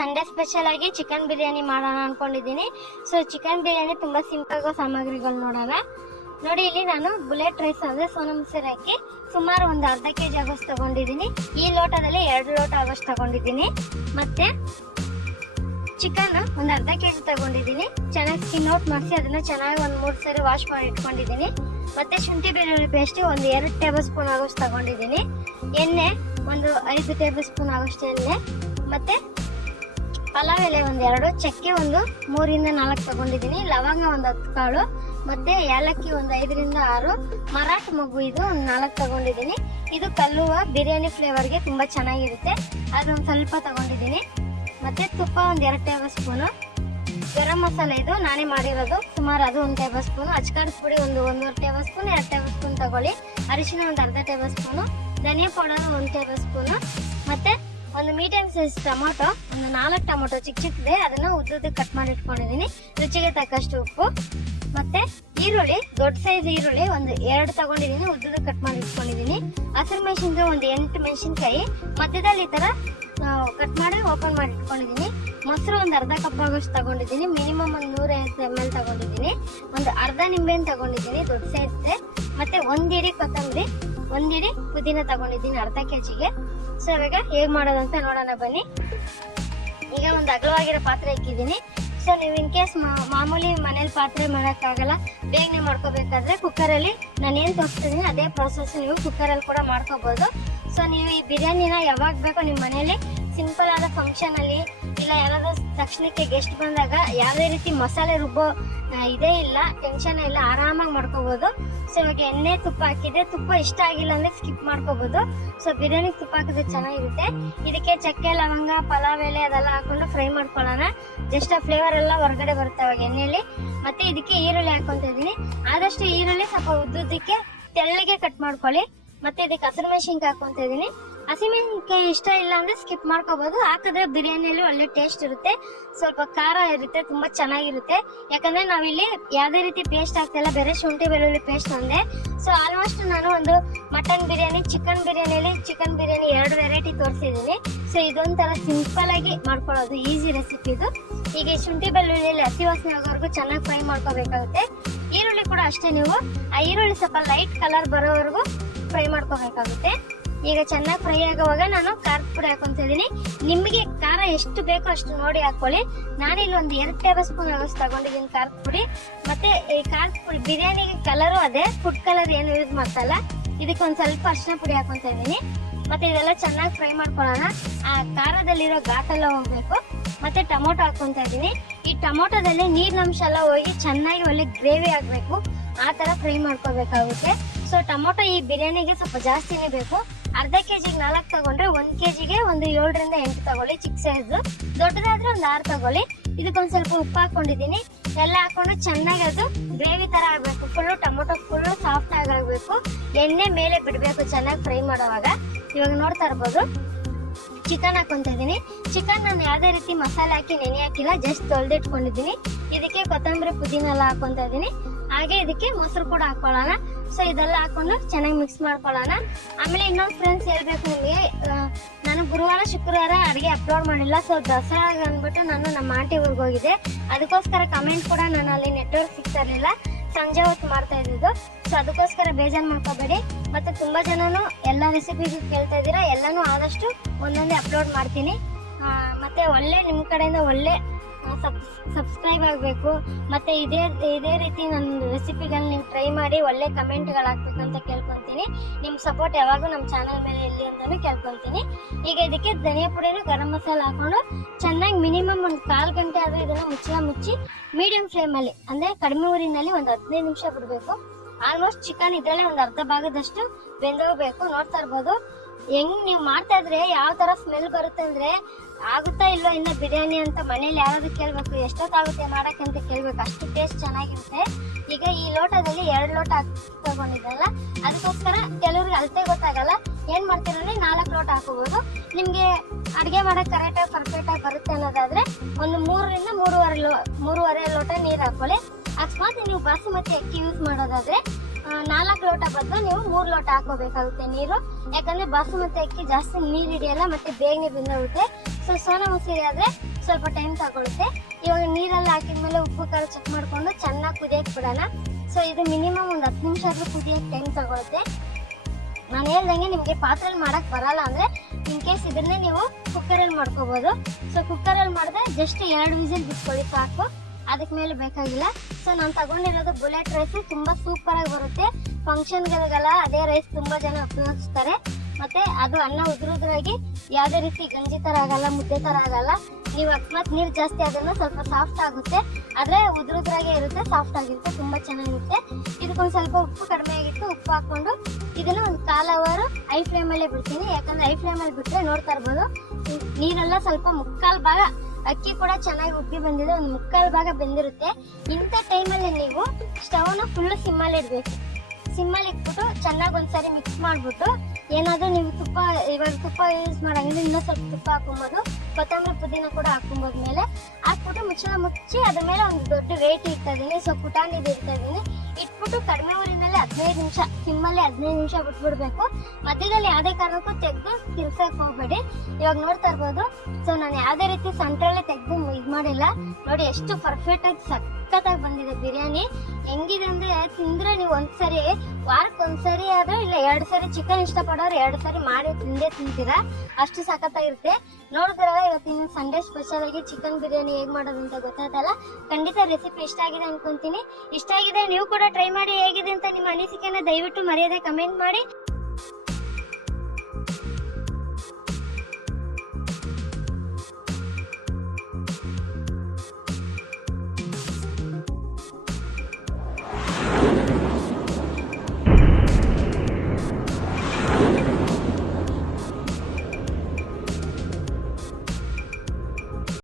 Sunday special ಆಗಿ chicken biryani ಮಾಡೋಣ ಅನ್ಕೊಂಡಿದ್ದೀನಿ. ಸೊ ಚಿಕನ್ ಬಿರಿಯಾನಿ ತುಂಬಾ ಸಿಂಪಲ್ ಆಗೋ ಸಾಮಗ್ರಿಗಳು ನೋಡೋಣ. ನೋಡಿ, ಇಲ್ಲಿ ನಾನು ಬುಲೆಟ್ ರೈಸ್ ಅಂದ್ರೆ ಸೋನಾ ಮಸೂರಿ ಹಾಕಿ ಸುಮಾರು ಒಂದು ಅರ್ಧ ಕೆಜಿ ಆಗೋಷ್ಟು ತಗೊಂಡಿದ್ದೀನಿ. ಈ ಲೋಟದಲ್ಲಿ 2 ಲೋಟ ಆಗೋಷ್ಟು ತಗೊಂಡಿದ್ದೀನಿ. ಮತ್ತೆ ಚಿಕನ್ ಒಂದು ಅರ್ಧ ಕೆಜಿ ತಗೊಂಡಿದ್ದೀನಿ. ಚೆನ್ನಾಗಿ ಸ್ಕಿನ್ ಔಟ್ ಮಾಡಿಸಿ ಅದನ್ನ ಚೆನ್ನಾಗಿ ಒಂದು 3 ಸರಿ ವಾಶ್ ಮಾಡಿ ಇಟ್ಕೊಂಡಿದ್ದೀನಿ. ಮತ್ತೆ ಶುಂಠಿ ಬೆಳ್ಳುಳ್ಳಿ ಪೇಸ್ಟ್ ಒಂದು 2 ಟೇಬಲ್ ಸ್ಪೂನ್ ಆಗೋಷ್ಟು ತಗೊಂಡಿದ್ದೀನಿ. ಎಣ್ಣೆ ಒಂದು 5 ಟೇಬಲ್ ಸ್ಪೂನ್ ಆಗೋಷ್ಟು ಎಣ್ಣೆ. ಮತ್ತೆ ಪಲಾವ್ ಎಲೆ ಒಂದು 2, ಚಕ್ಕೆ ಒಂದು 3 ರಿಂದ 4 ತಗೊಂಡಿದ್ದೀನಿ. ಲವಂಗ ಒಂದು 10 ಕಾಳು, ಮತ್ತೆ ಏಲಕ್ಕಿ ಒಂದು 5 ರಿಂದ 6, ಮರಾಠ ಮೊಗ್ಗು ಇದು ಒಂದು 4 ತಗೊಂಡಿದ್ದೀನಿ. ಇದು ಕಲ್ಲುವ ಬಿರಿಯಾನಿ ಫ್ಲೇವರ್ಗೆ ತುಂಬಾ ಚೆನ್ನಾಗಿರುತ್ತೆ, ಅದೊಂದು ಸ್ವಲ್ಪ ತಗೊಂಡಿದ್ದೀನಿ. ಮತ್ತೆ ತುಪ್ಪ ಒಂದು 2 ಟೇಬಲ್ ಸ್ಪೂನು, ಗರಂ ಮಸಾಲೆ ಇದು ನಾನೇ ಮಾಡಿರೋದು ಸುಮಾರು ಅದು 1 ಟೇಬಲ್ ಸ್ಪೂನು, ಅಚ್ಕಾರದ ಪುಡಿ ಒಂದು 1.5 ಟೇಬಲ್ ಸ್ಪೂನ್, 2 ಟೇಬಲ್ ಸ್ಪೂನ್ ತಗೊಳ್ಳಿ. ಅರಿಶಿನ ಒಂದು ಅರ್ಧ ಟೇಬಲ್ ಸ್ಪೂನು, ಧನಿಯಾ ಪೌಡರ್ 1 ಟೇಬಲ್ ಸ್ಪೂನು. ಮತ್ತೆ ಒಂದು ಮೀಡಿಯಂ ಸೈಜ್ ಟೊಮೊಟೊ ಒಂದು 4 ಟೊಮೊಟೊ ಚಿಕ್ಕದಿದೆ, ಅದನ್ನ ಉದ್ದುದ್ದಕ್ಕೆ ಕಟ್ ಮಾಡಿ ಇಟ್ಕೊಂಡಿದ್ದೀನಿ. ರುಚಿಗೆ ತಕ್ಕಷ್ಟು ಉಪ್ಪು. ಮತ್ತೆ ಈರುಳ್ಳಿ ದೊಡ್ಡ ಸೈಜ್ ಈರುಳ್ಳಿ ಒಂದು 2 ತಗೊಂಡಿದ್ದೀನಿ, ಉದ್ದುದ್ದಕ್ಕೆ ಕಟ್ ಮಾಡಿ ಇಟ್ಕೊಂಡಿದ್ದೀನಿ. ಹಸಿರು ಮೆಣಸಿನ್ಕಾಯಿ ಒಂದು 8 ಮೆಣಸಿನ್ಕಾಯಿ ಮಧ್ಯದಲ್ಲಿ ಈ ತರ ಕಟ್ ಮಾಡಿ ಓಪನ್ ಮಾಡಿ ಇಟ್ಕೊಂಡಿದ್ದೀನಿ. ಮೊಸರು ಒಂದು ಅರ್ಧ ಕಪ್ ಆಗೋಷ್ಟು ತಗೊಂಡಿದ್ದೀನಿ. ಮಿನಿಮಮ್ ಒಂದು 150 ml ತಗೊಂಡಿದ್ದೀನಿ. ಒಂದು ಅರ್ಧ ನಿಂಬೆಹಣ್ಣು ತಗೊಂಡಿದ್ದೀನಿ ದೊಡ್ಡ ಸೈಜ್ ಇದೆ. ಮತ್ತೆ 1 ಇಡಿ ಕೊತ್ತಂಬರಿ, 1 ಇಡಿ ಪುದೀನ ತಗೊಂಡಿದ್ದೀನಿ ಅರ್ಧ ಕೆಜಿಗೆ. ಸೊ ಇವಾಗ ಹೇಗ್ ಮಾಡೋದಂತ ನೋಡೋಣ ಬನ್ನಿ. ಈಗ ಒಂದು ಅಗಲವಾಗಿರೋ ಪಾತ್ರೆ ಇಕ್ಕಿದ್ದೀನಿ. ಸೊ ನೀವು ಇನ್ ಕೇಸ್ ಮಾಮೂಲಿ ಮನೇಲಿ ಪಾತ್ರೆ ಮಾಡೋಕ್ಕಾಗಲ್ಲ, ಬೇಗನೆ ಮಾಡ್ಕೋಬೇಕಾದ್ರೆ ಕುಕ್ಕರಲ್ಲಿ ನಾನು ಏನು ತೋರಿಸ್ತಿದ್ದೀನಿ ಅದೇ ಪ್ರೊಸೆಸ್ ನೀವು ಕುಕ್ಕರಲ್ಲಿ ಕೂಡ ಮಾಡ್ಕೋಬಹುದು. ಸೊ ನೀವು ಈ ಬಿರಿಯಾನಿನ ಯಾವಾಗ ಬೇಕೋ ನಿಮ್ಮ ಮನೇಲಿ ಸಿಂಪಲ್ ಆದ ಫಂಕ್ಷನ್ ಅಲ್ಲಿ ಇಲ್ಲ ಯಾರಾದ್ರೂ ತಕ್ಷಣಕ್ಕೆ ಗೆಸ್ಟ್ ಬಂದಾಗ ಯಾವುದೇ ರೀತಿ ಮಸಾಲೆ ರುಬ್ಬೋ ಇದೇ ಇಲ್ಲ, ಟೆನ್ಷನ್ ಇಲ್ಲ, ಆರಾಮಾಗಿ ಮಾಡ್ಕೋಬಹುದು. ಸೊ ಇವಾಗ ಎಣ್ಣೆ ತುಪ್ಪ ಹಾಕಿದೆ. ತುಪ್ಪ ಇಷ್ಟ ಆಗಿಲ್ಲ ಅಂದ್ರೆ ಸ್ಕಿಪ್ ಮಾಡ್ಕೋಬಹುದು. ಸೊ ಬಿರಿಯಾನಿ ತುಪ್ಪ ಹಾಕಿದ್ರೆ ಚೆನ್ನಾಗಿರುತ್ತೆ. ಇದಕ್ಕೆ ಚಕ್ಕೆ ಲವಂಗ ಪಲಾವ್ ಎಲೆ ಅದೆಲ್ಲ ಹಾಕೊಂಡು ಫ್ರೈ ಮಾಡ್ಕೊಳ್ಳೋಣ. ಜಸ್ಟ್ ಆ ಫ್ಲೇವರ್ ಎಲ್ಲ ಹೊರಗಡೆ ಬರುತ್ತೆ ಅವಾಗ ಎಣ್ಣೆಯಲ್ಲಿ. ಮತ್ತೆ ಇದಕ್ಕೆ ಈರುಳ್ಳಿ ಹಾಕೊಂತ ಇದೀನಿ. ಆದಷ್ಟು ಈರುಳ್ಳಿ ಸ್ವಲ್ಪ ಉದ್ದುದ್ದಕ್ಕೆ ತೆಳ್ಳಗೆ ಕಟ್ ಮಾಡ್ಕೊಳ್ಳಿ. ಮತ್ತೆ ಇದಕ್ಕೆ ಹಸಿರು ಮೆಣಸಿನ್ಕಾಯಿ ಹಾಕೊಂತ ಇದೀನಿ. ಹಸಿಮೆಣಸಿನ್ಕಾಯಿ ಇಷ್ಟ ಇಲ್ಲ ಅಂದ್ರೆ ಸ್ಕಿಪ್ ಮಾಡ್ಕೋಬಹುದು. ಹಾಕಿದ್ರೆ ಬಿರಿಯಾನಿಯಲ್ಲಿ ಒಳ್ಳೆ ಟೇಸ್ಟ್ ಇರುತ್ತೆ, ಸ್ವಲ್ಪ ಖಾರ ಇರುತ್ತೆ, ತುಂಬಾ ಚೆನ್ನಾಗಿರುತ್ತೆ. ಯಾಕಂದ್ರೆ ನಾವಿಲ್ಲಿ ಯಾವ್ದೇ ರೀತಿ ಪೇಸ್ಟ್ ಹಾಕ್ತಿಲ್ಲ, ಬೇರೆ ಶುಂಠಿ ಬೆಳ್ಳುಳ್ಳಿ ಪೇಸ್ಟ್ ಒಂದೇ. ಸೊ ಆಲ್ಮೋಸ್ಟ್ ನಾನು ಒಂದು ಮಟನ್ ಬಿರಿಯಾನಿ ಚಿಕನ್ ಬಿರಿಯಾನಿಯಲ್ಲಿ ಚಿಕನ್ ಬಿರಿಯಾನಿ 2 ವೆರೈಟಿ ತೋರಿಸಿದೀನಿ. ಸೊ ಇದೊಂಥರ ಸಿಂಪಲ್ ಆಗಿ ಮಾಡ್ಕೊಳ್ಳೋದು ಈಸಿ ರೆಸಿಪಿ ಇದು. ಈಗ ಶುಂಠಿ ಬೆಳ್ಳುಳ್ಳಿಯಲ್ಲಿ ಹಸಿ ವಾಸನೆ ಆಗೋವರೆಗೂ ಚೆನ್ನಾಗಿ ಫ್ರೈ ಮಾಡ್ಕೋಬೇಕಾಗುತ್ತೆ. ಈರುಳ್ಳಿ ಕೂಡ ಅಷ್ಟೇ, ನೀವು ಆ ಈರುಳ್ಳಿ ಸ್ವಲ್ಪ ಲೈಟ್ ಕಲರ್ ಬರೋವರೆಗೂ ಫ್ರೈ ಮಾಡ್ಕೋಬೇಕಾಗುತ್ತೆ. ಈಗ ಚೆನ್ನಾಗಿ ಫ್ರೈ ಆಗುವಾಗ ನಾನು ಖಾರದ ಪುಡಿ ಹಾಕೊಂತ ಇದೀನಿ. ನಿಮಗೆ ಖಾರ ಎಷ್ಟು ಬೇಕೋ ಅಷ್ಟು ನೋಡಿ ಹಾಕೊಳ್ಳಿ. ನಾನಿಲ್ಲಿ ಒಂದು 2 ಟೇಬಲ್ ಸ್ಪೂನ್ ಆಗೋಷ್ಟು ತಗೊಂಡಿದ್ದೀನಿ ಖಾರದ ಪುಡಿ. ಮತ್ತೆ ಈ ಖಾರದ ಪುಡಿ ಬಿರಿಯಾನಿಗೆ ಕಲರು ಅದೇ, ಫುಡ್ ಕಲರ್ ಏನು ಯೂಸ್ ಮಾಡ್ತಲ್ಲ. ಇದಕ್ಕೆ ಒಂದು ಸ್ವಲ್ಪ ಅರಿಶಿನ ಪುಡಿ ಹಾಕೊಂತ ಇದೀನಿ. ಮತ್ತೆ ಇದೆಲ್ಲ ಚೆನ್ನಾಗಿ ಫ್ರೈ ಮಾಡ್ಕೊಳ್ಳೋಣ. ಆ ಖಾರದಲ್ಲಿರೋ ಘಾಟೆಲ್ಲ ಹೋಗ್ಬೇಕು. ಮತ್ತೆ ಟೊಮೊಟೊ ಹಾಕೊಂತ ಇದೀನಿ. ಈ ಟೊಮೊಟೊದಲ್ಲಿ ನೀರಿನಂಶ ಎಲ್ಲ ಹೋಗಿ ಚೆನ್ನಾಗಿ ಒಳ್ಳೆ ಗ್ರೇವಿ ಆಗ್ಬೇಕು, ಆ ತರ ಫ್ರೈ ಮಾಡ್ಕೋಬೇಕಾಗುತ್ತೆ. ಸೊ ಟೊಮೊಟೊ ಈ ಬಿರಿಯಾನಿಗೆ ಸ್ವಲ್ಪ ಜಾಸ್ತಿನೇ ಬೇಕು. ಅರ್ಧ ಕೆಜಿಗೆ 4 ತಗೊಂಡ್ರೆ 1 ಕೆಜಿಗೆ ಒಂದು 7 ರಿಂದ 8 ತಗೊಳ್ಳಿ ಚಿಕ್ಕ ಸೈಜ್. ದೊಡ್ಡದಾದ್ರೆ ಒಂದು 6 ತಗೊಳ್ಳಿ. ಇದಕ್ಕೊಂದ್ ಸ್ವಲ್ಪ ಉಪ್ಪು ಹಾಕೊಂಡಿದೀನಿ. ಎಲ್ಲ ಹಾಕೊಂಡು ಚೆನ್ನಾಗಿ ಅದು ಗ್ರೇವಿ ತರ ಆಗ್ಬೇಕು. ಫುಲ್ಲು ಟೊಮೊಟೊ ಫುಲ್ಲು ಸಾಫ್ಟ್ ಆಗಬೇಕು. ಎಣ್ಣೆ ಮೇಲೆ ಬಿಡ್ಬೇಕು ಚೆನ್ನಾಗಿ ಫ್ರೈ ಮಾಡೋವಾಗ. ಇವಾಗ ನೋಡ್ತಾ ಇರ್ಬೋದು ಚಿಕನ್ ಹಾಕೊಂತ ಇದೀನಿ. ಚಿಕನ್ ನಾನು ಯಾವ್ದೇ ರೀತಿ ಮಸಾಲೆ ಹಾಕಿ ನೆನೆ ಹಾಕಿಲ್ಲ, ಜಸ್ಟ್ ತೊಳೆದಿಟ್ಕೊಂಡಿದ್ದೀನಿ. ಇದಕ್ಕೆ ಕೊತ್ತಂಬರಿ ಪುದೀನ ಎಲ್ಲ ಹಾಕೊಂತ ಇದೀನಿ. ಹಾಗೆ ಇದಕ್ಕೆ ಮೊಸರು ಕೂಡ ಹಾಕೊಳ್ಳೋಣ. ಸೊ ಇದೆಲ್ಲ ಹಾಕೊಂಡು ಚೆನ್ನಾಗಿ ಮಿಕ್ಸ್ ಮಾಡ್ಕೊಳ್ಳೋಣ. ಆಮೇಲೆ ಇನ್ನೊಂದು ಫ್ರೆಂಡ್ಸ್ ಹೇಳ್ಬೇಕು ನಿಮಗೆ, ನಾನು ಗುರುವಾರ ಶುಕ್ರವಾರ ಅಡುಗೆ ಅಪ್ಲೋಡ್ ಮಾಡಿಲ್ಲ. ಸೊ ದಸರಾ ಅಂದ್ಬಿಟ್ಟು ನಾನು ನಮ್ಮ ಆಂಟಿ ಊರಿಗೆ ಹೋಗಿದ್ದೆ, ಅದಕ್ಕೋಸ್ಕರ ಕಮೆಂಟ್ ಕೂಡ ನಾನು ಅಲ್ಲಿ ನೆಟ್ವರ್ಕ್ ಸಿಗ್ತಾ ಇರಲಿಲ್ಲ. ಸಂಜೆ ಹೊತ್ತು ಮಾಡ್ತಾ ಇದ್ದಿದ್ದು. ಸೊ ಅದಕ್ಕೋಸ್ಕರ ಬೇಜಾರು ಮಾಡ್ಕೋಬೇಡಿ. ಮತ್ತೆ ತುಂಬಾ ಜನನು ಎಲ್ಲ ರೆಸಿಪಿಗೂ ಕೇಳ್ತಾ ಇದ್ದೀರಾ, ಎಲ್ಲಾನು ಆದಷ್ಟು ಒಂದೊಂದೇ ಅಪ್ಲೋಡ್ ಮಾಡ್ತೀನಿ. ಮತ್ತೆ ಒಳ್ಳೆ ನಿಮ್ಮ ಕಡೆಯಿಂದ ಒಳ್ಳೆ ಸಬ್ಸ್ಕ್ರೈಬ್ ಆಗಬೇಕು. ಮತ್ತೆ ಇದೇ ರೀತಿ ನನ್ನ ರೆಸಿಪಿಗಳನ್ನ ನೀವು ಟ್ರೈ ಮಾಡಿ ಒಳ್ಳೆ ಕಮೆಂಟ್ಗಳು ಹಾಕ್ಬೇಕಂತ ಕೇಳ್ಕೊತೀನಿ. ನಿಮ್ಮ ಸಪೋರ್ಟ್ ಯಾವಾಗೂ ನಮ್ಮ ಚಾನಲ್ ಮೇಲೆ ಇರಲಿ ಅಂತಾನು ಕೇಳ್ಕೊತೀನಿ. ಈಗ ಇದಕ್ಕೆ ಧನಿಯಾ ಪುಡಿನ ಗರಂ ಮಸಾಲ ಹಾಕೊಂಡು ಚೆನ್ನಾಗಿ ಮಿನಿಮಮ್ ಒಂದು 1/4 ಗಂಟೆ ಆದರೂ ಇದನ್ನ ಮುಚ್ಚಿ ಮೀಡಿಯಂ ಫ್ಲೇಮಲ್ಲಿ ಅಂದ್ರೆ ಕಡಿಮೆ ಊರಿನಲ್ಲಿ ಒಂದು 15 ನಿಮಿಷ ಬಿಡಬೇಕು. ಆಲ್ಮೋಸ್ಟ್ ಚಿಕನ್ ಇದರಲ್ಲೇ ಒಂದು ಅರ್ಧ ಭಾಗದಷ್ಟು ಬೆಂದೋಗ್ಬೇಕು. ನೋಡ್ತಾ ಇರ್ಬೋದು ಹೆಂಗ್ ನೀವು ಮಾಡ್ತಾ ಇದ್ರೆ ಯಾವ ತರ ಸ್ಮೆಲ್ ಬರುತ್ತೆ ಅಂದ್ರೆ, ಆಗುತ್ತಾ ಇಲ್ವಾ ಇನ್ನ ಬಿರಿಯಾನಿ ಅಂತ ಮನೇಲಿ ಯಾರಾದ್ರೂ ಕೇಳ್ಬೇಕು, ಎಷ್ಟೊತ್ತಾಗುತ್ತೆ ಮಾಡಕ್ಕೆ ಅಂತ ಕೇಳ್ಬೇಕು, ಅಷ್ಟು ಟೇಸ್ಟ್ ಚೆನ್ನಾಗಿರುತ್ತೆ. ಈಗ ಈ ಲೋಟದಲ್ಲಿ 2 ಲೋಟ ತಗೊಂಡಿದ್ದಲ್ಲ, ಅದಕ್ಕೋಸ್ಕರ ಕೆಲವ್ರಿಗೆ ಅಳತೆ ಗೊತ್ತಾಗಲ್ಲ. ಏನ್ ಮಾಡ್ತೀರಂದ್ರೆ 4 ಲೋಟ ಹಾಕೋಬಹುದು. ನಿಮ್ಗೆ ಅಡ್ಗೆ ಮಾಡಕ್ ಕರೆಕ್ಟಾಗಿ ಪರ್ಫೆಕ್ಟ್ ಆಗಿ ಬರುತ್ತೆ ಅನ್ನೋದಾದ್ರೆ ಒಂದು 3 ರಿಂದ 3.5 ಲೋಟ ನೀರ್ ಹಾಕೊಳ್ಳಿ. ಅಕಸ್ಮಾತ್ ನೀವು ಬಾಸುಮತಿ ಅಕ್ಕಿ ಯೂಸ್ ಮಾಡೋದಾದ್ರೆ 4 ಲೋಟ ಬದಲು ನೀವು 3 ಲೋಟ ಹಾಕೋಬೇಕಾಗುತ್ತೆ ನೀರು. ಯಾಕಂದ್ರೆ ಬಾಸುಮತಿ ಅಕ್ಕಿ ಜಾಸ್ತಿ ನೀರು ಹಿಡಿಯಲ್ಲ, ಮತ್ತೆ ಬೇಗನೆ ಬೆಂದೋಗುತ್ತೆ. ಸೊ ಸೊ ಸೋನಾ ಮಸೂರಿ ಆದ್ರೆ ಸ್ವಲ್ಪ ಟೈಮ್ ತಗೊಳುತ್ತೆ. ಇವಾಗ ನೀರಲ್ಲಿ ಹಾಕಿದ್ಮೇಲೆ ಉಪ್ಪು ಖಾರ ಚೆಕ್ ಮಾಡ್ಕೊಂಡು ಚೆನ್ನಾಗಿ ಕುದಿಯಕ್ಕೆ ಬಿಡೋಣ. ಸೊ ಇದು ಮಿನಿಮಮ್ ಒಂದು 10 ನಿಮಿಷ ಆದ್ರೂ ಕುದಿಯಕ್ಕೆ ಟೈಮ್ ತಗೊಳುತ್ತೆ. ನಾನು ಹೇಳ್ದಂಗೆ ನಿಮಗೆ ಪಾತ್ರೆಯಲ್ಲಿ ಮಾಡಕ್ ಬರಲ್ಲ ಅಂದ್ರೆ ಇನ್ ಕೇಸ್ ಇದನ್ನೇ ನೀವು ಕುಕ್ಕರಲ್ಲಿ ಮಾಡ್ಕೋಬಹುದು. ಸೊ ಕುಕ್ಕರಲ್ಲಿ ಮಾಡಿದ್ರೆ ಜಸ್ಟ್ 2 ವಿಸಿಲ್ ಬಿಟ್ಕೊಳ್ಳಿ ಸಾಕು, ಅದಕ್ಕೆ ಮೇಲೆ ಬೇಕಾಗಿಲ್ಲ. ಸೊ ನಾನು ತಗೊಂಡಿರೋದು ಬುಲೆಟ್ ರೈಸ್, ತುಂಬಾ ಸೂಪರ್ ಆಗಿ ಬರುತ್ತೆ. ಫಂಕ್ಷನ್ಗಳಿಗೆಲ್ಲ ಅದೇ ರೈಸ್ ತುಂಬಾ ಜನ ಉಪಯೋಗಿಸ್ತಾರೆ. ಮತ್ತೆ ಅದು ಅನ್ನ ಉದುರಾಗಿ ಯಾವುದೇ ರೀತಿ ಗಂಜಿ ತರ ಆಗಲ್ಲ, ಮುದ್ದೆ ತರ ಆಗಲ್ಲ. ನೀವು ಅಕಸ್ಮಾತ್ ನೀರು ಜಾಸ್ತಿ ಆದ್ರೂ ಸ್ವಲ್ಪ ಸಾಫ್ಟ್ ಆಗುತ್ತೆ, ಆದ್ರೆ ಉದುರಾಗೆ ಇರುತ್ತೆ, ಸಾಫ್ಟ್ ಆಗಿರುತ್ತೆ, ತುಂಬಾ ಚೆನ್ನಾಗಿರುತ್ತೆ. ಇದಕ್ಕೊಂದು ಸ್ವಲ್ಪ ಉಪ್ಪು ಕಡಿಮೆ ಆಗಿತ್ತು, ಉಪ್ಪು ಹಾಕೊಂಡು ಇದನ್ನ ಒಂದು 1/4 ಅವರ್ ಹೈ ಫ್ಲೇಮ್ ಅಲ್ಲೇ ಬಿಡ್ತೀನಿ. ಯಾಕಂದ್ರೆ ಹೈ ಫ್ಲೇಮ್ ಅಲ್ಲಿ ಬಿಟ್ರೆ ನೋಡ್ತಾ ಇರ್ಬೋದು ನೀರೆಲ್ಲ ಸ್ವಲ್ಪ 3/4 ಭಾಗ, ಅಕ್ಕಿ ಕೂಡ ಚೆನ್ನಾಗಿ ಉಬ್ಬಿ ಬಂದಿದೆ, ಒಂದು 3/4 ಭಾಗ ಬೆಂದಿರುತ್ತೆ. ಇಂಥ ಟೈಮಲ್ಲಿ ನೀವು ಸ್ಟವ್ನ ಫುಲ್ ಸಿಮ್ಮಲ್ಲಿ ಇಡ್ಬೇಕು. ಸಿಮ್ಮಲ್ಲಿ ಇಟ್ಬಿಟ್ಟು ಚೆನ್ನಾಗಿ ಒಂದ್ಸರಿ ಮಿಕ್ಸ್ ಮಾಡ್ಬಿಟ್ಟು, ಏನಾದ್ರೂ ನೀವು ಇವಾಗ ತುಪ್ಪ ಯೂಸ್ ಮಾಡಂಗಿದ್ರೆ ಇನ್ನೂ ಸ್ವಲ್ಪ ತುಪ್ಪ ಹಾಕೊಬೋದು, ಕೊತ್ತಂಬರಿ ಪುದೀನ ಕೂಡ ಹಾಕೊಬೋದು. ಮೇಲೆ ಹಾಕ್ಬಿಟ್ಟು ಮುಚ್ಚಳ ಮುಚ್ಚಿ ಅದ್ರ ಮೇಲೆ ಒಂದು ದೊಡ್ಡ ವೇಟ್ ಇಡ್ತಾ ಇದೀನಿ. ಸೊ ಪುಟಾಣಿದು ಇಡ್ತಾ ಇದೀನಿ. ಇಟ್ಬಿಟ್ಟು ಕಡಿಮೆ ಊರಿನಲ್ಲಿ 15 ನಿಮಿಷ, ಸಿಮ್ಮಲ್ಲಿ 15 ನಿಮಿಷ ಬಿಟ್ಬಿಡ್ಬೇಕು. ಮಧ್ಯದಲ್ಲಿ ಯಾವುದೇ ಕಾರಣಕ್ಕೂ ತೆಗೆದು ತಿರ್ಸಕ್ ಹೋಗ್ಬೇಡಿ. ಇವಾಗ ನೋಡ್ತಾ ಇರ್ಬೋದು, ಸೊ ನಾನು ಯಾವುದೇ ರೀತಿ ಸೆಂಟ್ರಲ್ಲೇ ತೆಗೆದು ಇದು ಮಾಡಿಲ್ಲ. ನೋಡಿ ಎಷ್ಟು ಪರ್ಫೆಕ್ಟ್ ಆಗಿ ಸಖತ್ತಾಗಿ ಬಂದಿದೆ ಬಿರಿಯಾನಿ. ಹೆಂಗಿದೆ ಅಂದ್ರೆ ತಿಂದ್ರೆ ನೀವು ಒಂದ್ಸರಿ, ವಾರಕ್ಕೆ ಒಂದ್ಸರಿ ಆದ್ರೂ ಇಲ್ಲ 2 ಸರಿ, ಚಿಕನ್ ಇಷ್ಟಪಡೋರು 2 ಸರಿ ಮಾಡಿ ತಿಂತೀರಾ, ಅಷ್ಟು ಸಖತ್ತಾಗಿರುತ್ತೆ. ನೋಡಿದ್ರಲ್ಲ ಇವತ್ತಿನ ಸಂಡೇ ಸ್ಪೆಷಲ್ ಆಗಿ ಚಿಕನ್ ಬಿರಿಯಾನಿ ಹೇಗ್ ಮಾಡೋದು ಅಂತ ಗೊತ್ತಾಯ್ತಲ್ಲ. ಖಂಡಿತ ರೆಸಿಪಿ ಇಷ್ಟ ಆಗಿದೆ ಅನ್ಕೊಂತೀನಿ. ಇಷ್ಟ ಆಗಿದೆ ನೀವು ಕೂಡ ಟ್ರೈ ಮಾಡಿ, ಹೇಗಿದೆ ಅಂತ ನಿಮ್ಮ ಅನಿಸಿಕೆನ ದಯವಿಟ್ಟು ಮರೆಯದೆ ಕಮೆಂಟ್ ಮಾಡಿ.